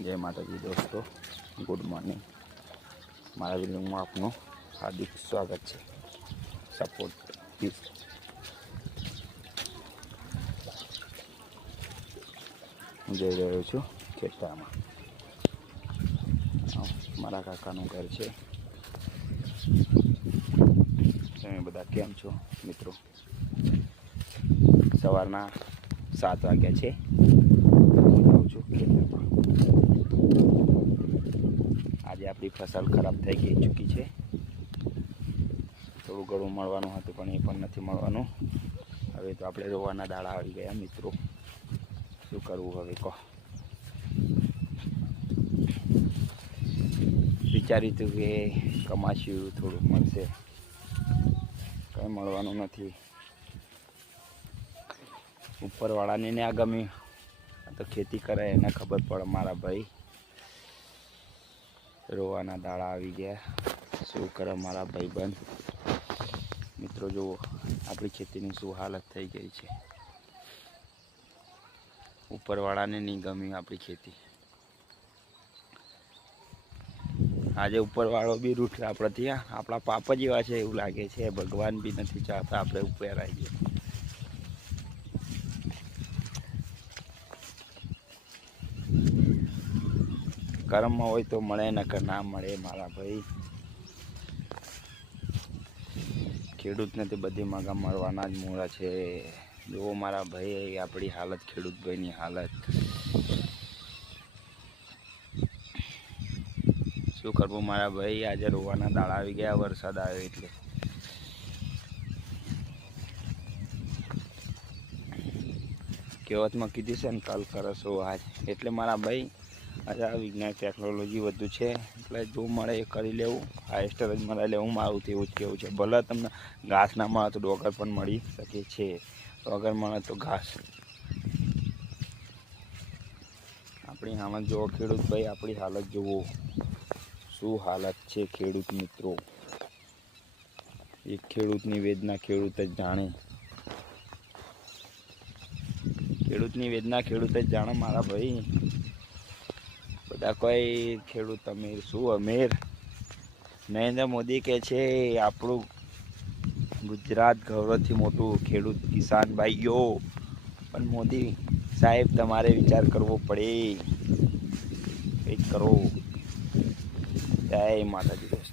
જય માતાજી દોસ્તો, ગુડ મોર્નિંગ. મારા વિડીયોમાં આપનું હાર્દિક સ્વાગત છે. સપોર્ટ પ્લીઝ હું જઈ રહ્યો છું ખેતરમાં. મારા કાકાનું ઘર છે. તમે બધા કેમ છો મિત્રો? સવારના સાત વાગ્યા છે. હું જાઉં છું ખેતરમાં. ફસલ ખરાબ થઈ ગઈ, ચૂકી છે. થોડું ઘણું મળવાનું હતું, પણ એ પણ નથી મળવાનું. હવે તો આપણે રોવાના દાડા આવી ગયા, મિત્રો. શું કરવું હવે, કહો. વિચાર્યું હતું કે કમાશું થોડું મળશે. કંઈ મળવાનું નથી. ઉપરવાળાને ને ગમ્યું. તો ખેતી કરે, એને ખબર પડે, મારા ભાઈ. રોવાના દાડા આવી ગયા. શું કરે મારા ભાઈબંધ? મિત્રો, જુઓ, આપણી ખેતીની શું હાલત થઈ ગઈ છે. ઉપરવાળાને નહીં ગમી આપણી ખેતી. આજે ઉપરવાળો બી રૂઠ આપણે ત્યાં આપણા પાપ જ એવા છે એવું લાગે છે. ભગવાન બી નથી ચાહતા, આપણે ઉપર કર્મમાં હોય તો મળે, નકર ના મળે, મારા ભાઈ. ખેડૂતને નથી બધી માગા મળવાના જ મોડા છે. જુઓ મારા ભાઈ આપણી હાલત, ખેડૂત ભાઈની હાલત. શું કરવું મારા ભાઈ? આજે રોવાના દાળ આવી ગયા, વરસાદ આવ્યો એટલે. કહેવતમાં કીધી છે ને, કાલ કરશો આજ. એટલે મારા ભાઈ આજે આ વિજ્ઞાન ટેકનોલોજી વધુ છે. એટલે જો મળે એ કરી લેવું. હાઈસ્ટર જ મળે લેવું મારું તેવું જ કેવું છે. ભલે તમને ઘાસ ના મળે તો ડોગર પણ મળી શકે છે. ડોગર મળે તો ઘાસ. આપણી હાલત જુઓ, ખેડૂત ભાઈ, આપણી હાલત જુઓ. શું હાલત છે ખેડૂત મિત્રો? એક ખેડૂતની વેદના ખેડૂત જ જાણે. ખેડૂતની વેદના ખેડૂત જ જાણે મારા ભાઈ. કોઈ ખેડૂત અમીર, શું અમીર? નરેન્દ્ર મોદી કહે છે, આપણું ગુજરાત ગૌરવથી મોટું ખેડૂત કિસાન ભાઈઓ. પણ મોદી સાહેબ, તમારે વિચાર કરવો પડે. કંઈક કરો. જય માતાજી.